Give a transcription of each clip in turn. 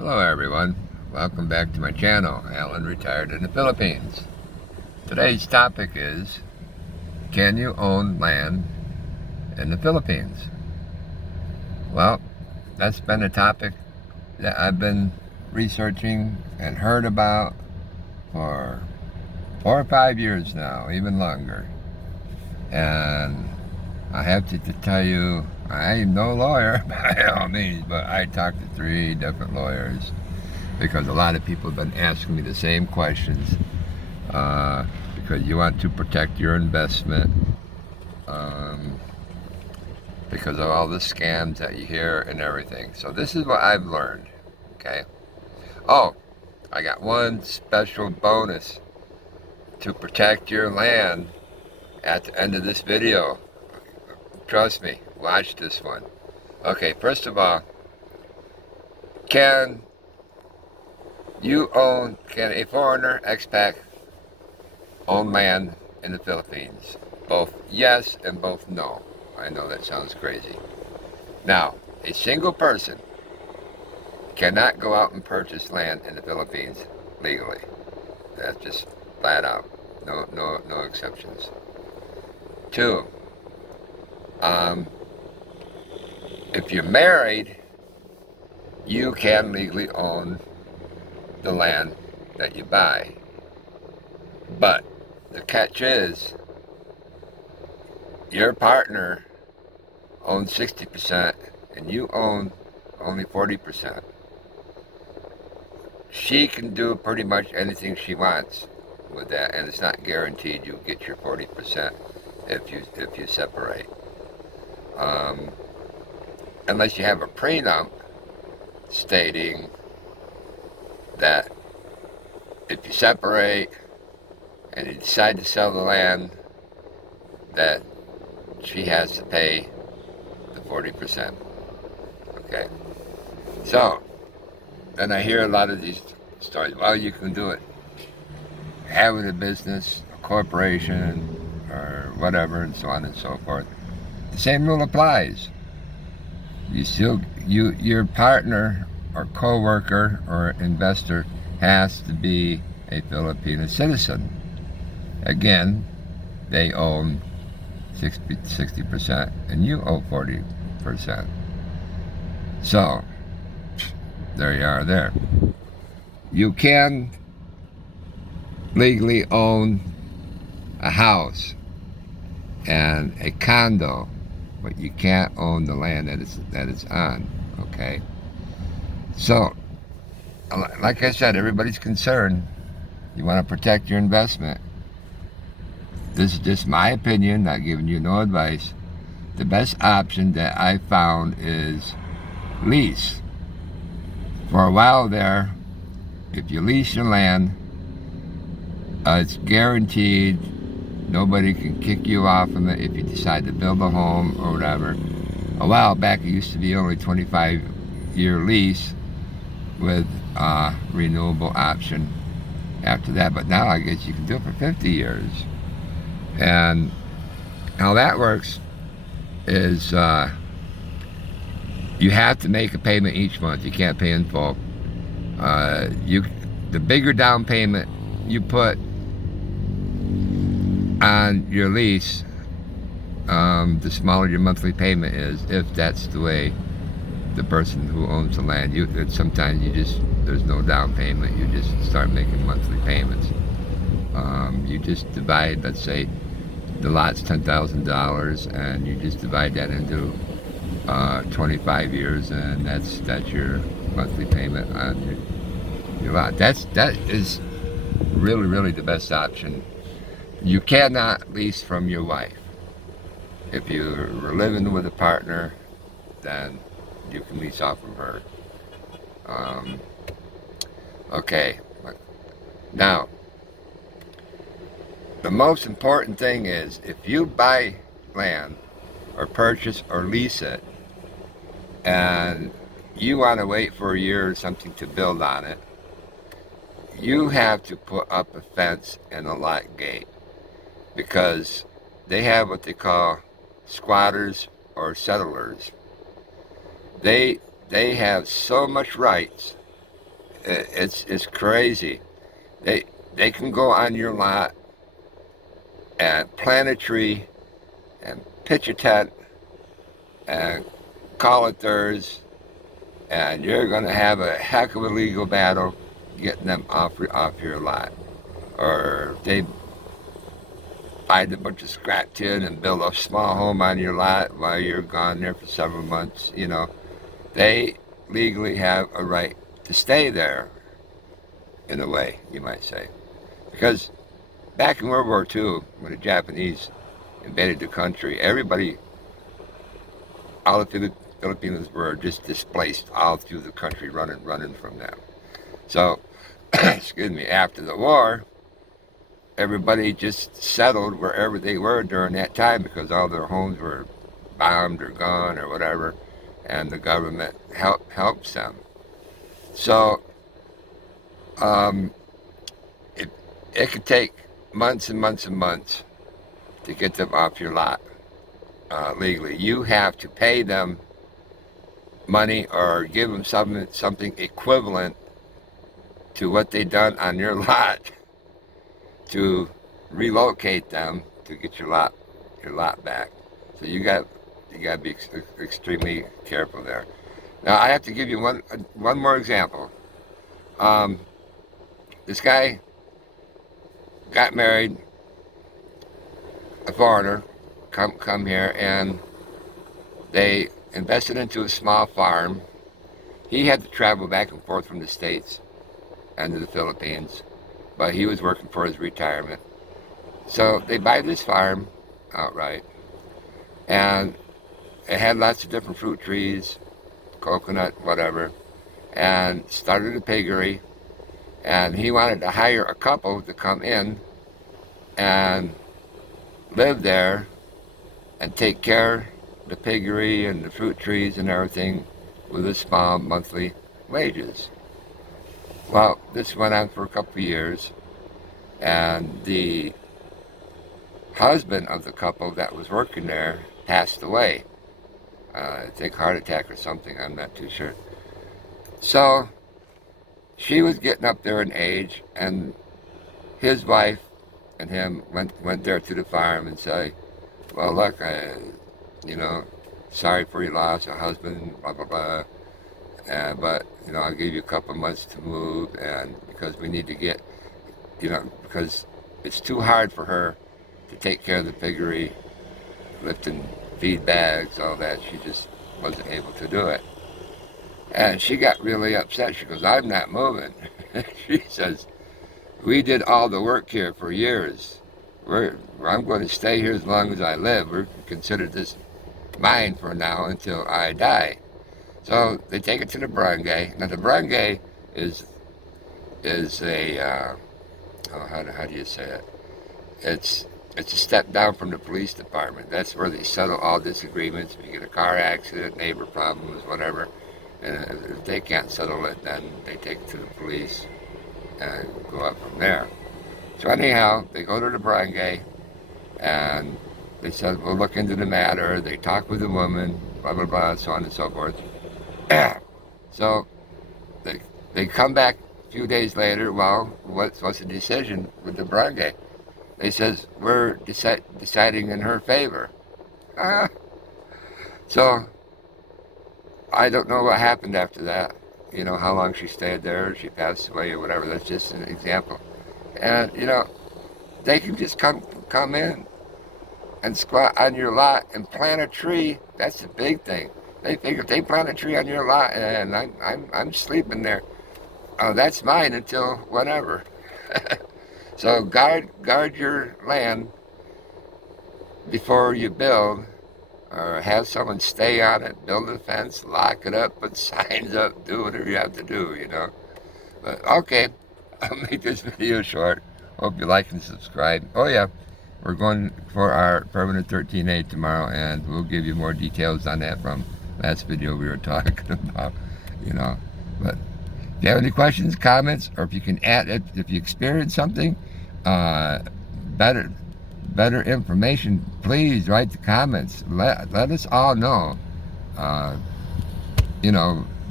Hello everyone, welcome back to my channel, Alan Retired in the Philippines. Today's topic is, can you own land in the Philippines? Well, that's been a topic that I've been researching and heard about for 4 or 5 years now, even longer. And I have to tell you, I am no lawyer by all means, but I talked to 3 different lawyers because a lot of people have been asking me the same questions because you want to protect your investment because of all the scams that you hear and everything. So this is what I've learned, okay? Oh, I got one special bonus to protect your land at the end of this video. Trust me, watch this one. Okay, first of all, can a foreigner, expat, own land in the Philippines? Both yes and both no. I know that sounds crazy. Now, a single person cannot go out and purchase land in the Philippines legally. That's just flat out. No exceptions. 2, if you're married, you can legally own the land that you buy. But the catch is, your partner owns 60% and you own only 40%. She can do pretty much anything she wants with that, and it's not guaranteed you'll get your 40% if you separate. Unless you have a prenup stating that if you separate and you decide to sell the land, that she has to pay the 40%. Okay? So, then I hear a lot of these stories. Well, you can do it having a business, a corporation, or whatever, and so on and so forth. The same rule applies. Your partner or co-worker or investor has to be a Filipino citizen. Again, they own 60% and you owe 40%. So, there you are there. You can legally own a house and a condo, but you can't own the land that it's on, okay? So, like I said, everybody's concerned. You want to protect your investment. This is just my opinion, not giving you no advice. The best option that I found is lease. For a while there, if you lease your land, it's guaranteed. Nobody can kick you off of it if you decide to build a home or whatever. A while back, it used to be only 25-year lease with a renewable option after that. But now I guess you can do it for 50 years. And how that works is you have to make a payment each month. You can't pay in full. The bigger down payment you put on your lease, the smaller your monthly payment is, if that's the way the person who owns the land. Sometimes there's no down payment. You just start making monthly payments. You just divide, let's say, the lot's $10,000, and you just divide that into 25 years, and that's your monthly payment on your lot. That is really the best option. You cannot lease from your wife. If you're living with a partner, then you can lease off from her. Okay. Now, the most important thing is, if you buy land or purchase or lease it and you want to wait for a year or something to build on it, you have to put up a fence and a lot gate, because they have what they call squatters or settlers. They have so much rights It's crazy. They they can go on your lot and plant a tree and pitch a tent and call it theirs, and you're going to have a heck of a legal battle getting them off your lot. Or they find a bunch of scrap tin and build a small home on your lot while you're gone there for several months. They legally have a right to stay there, in a way, you might say. Because back in World War II, when the Japanese invaded the country, everybody, all the Filipinos were just displaced all through the country, running from them. So, excuse me, after the war, everybody just settled wherever they were during that time because all their homes were bombed or gone or whatever, and the government helps them. So, um, it could take months and months and months to get them off your lot legally. You have to pay them money or give them something equivalent to what they done on your lot to relocate them to get your lot back. So you got to be extremely careful there. Now I have to give you one more example. This guy got married, a foreigner, come here, and they invested into a small farm. He had to travel back and forth from the States and to the Philippines, but he was working for his retirement. So they buy this farm outright, and it had lots of different fruit trees, coconut, whatever, and started a piggery. And he wanted to hire a couple to come in and live there and take care of the piggery and the fruit trees and everything with a small monthly wages. Well, this went on for a couple of years, and the husband of the couple that was working there passed away. I think heart attack or something, I'm not too sure. So she was getting up there in age, and his wife and him went there to the farm and say, well, look, sorry for your loss, your husband, blah, blah, blah. But, I'll give you a couple of months to move, and because we need to get, because it's too hard for her to take care of the piggery, lifting feed bags, all that. She just wasn't able to do it. And she got really upset. She goes, I'm not moving. She says, we did all the work here for years. I'm going to stay here as long as I live. We're considered this mine for now until I die. So they take it to the barangay. Now the barangay is a, how do you say it? It's a step down from the police department. That's where they settle all disagreements. If you get a car accident, neighbor problems, whatever. And if they can't settle it, then they take it to the police and go up from there. So anyhow, they go to the barangay, and they said, we'll look into the matter. They talk with the woman, blah, blah, blah, so on and so forth. So they come back a few days later. Well, what's the decision with the barangay? They says, we're deciding in her favor. So I don't know what happened after that. How long she stayed there, she passed away or whatever. That's just an example. And, they can just come in and squat on your lot and plant a tree. That's the big thing. They figure if they plant a tree on your lot and I'm sleeping there, that's mine until whenever. So guard your land before you build, or have someone stay on it, build a fence, lock it up, put signs up, do whatever you have to do, But okay, I'll make this video short. Hope you like and subscribe. Oh yeah, we're going for our permanent 13A tomorrow, and we'll give you more details on that from last video we were talking about, But if you have any questions, comments, or if you can add it, if you experience something, better information, please write the comments. Let us all know.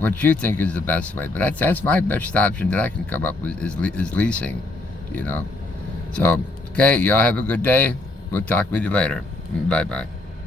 what you think is the best way. But that's my best option that I can come up with is leasing, you know. So, okay, y'all have a good day. We'll talk with you later. Bye-bye.